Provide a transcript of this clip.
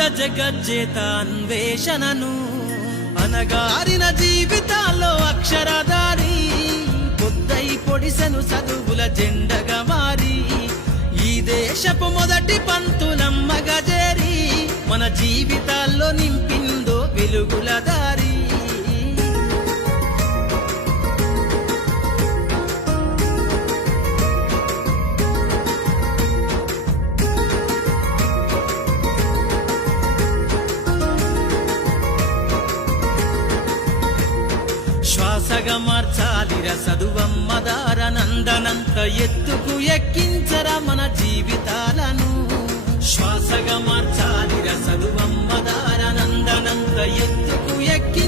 గజ్జేత అన్వేషణను అనగారిన జీవితాల్లో అక్షరధారి పొద్దై పొడిసెను చదువుల జెండగా మారి ఈ దేశపు మొదటి పంతులమ్మగా చేరి మన జీవితాల్లో నింపిందో వెలుగు. హింసగా మార్చాలిర చదువమ్మదారనందనంత ఎత్తుకు ఎక్కించర మన జీవితాలను. శ్వాసగా మార్చాలిర చదువమ్మదారనందనంత ఎత్తుకు ఎక్కి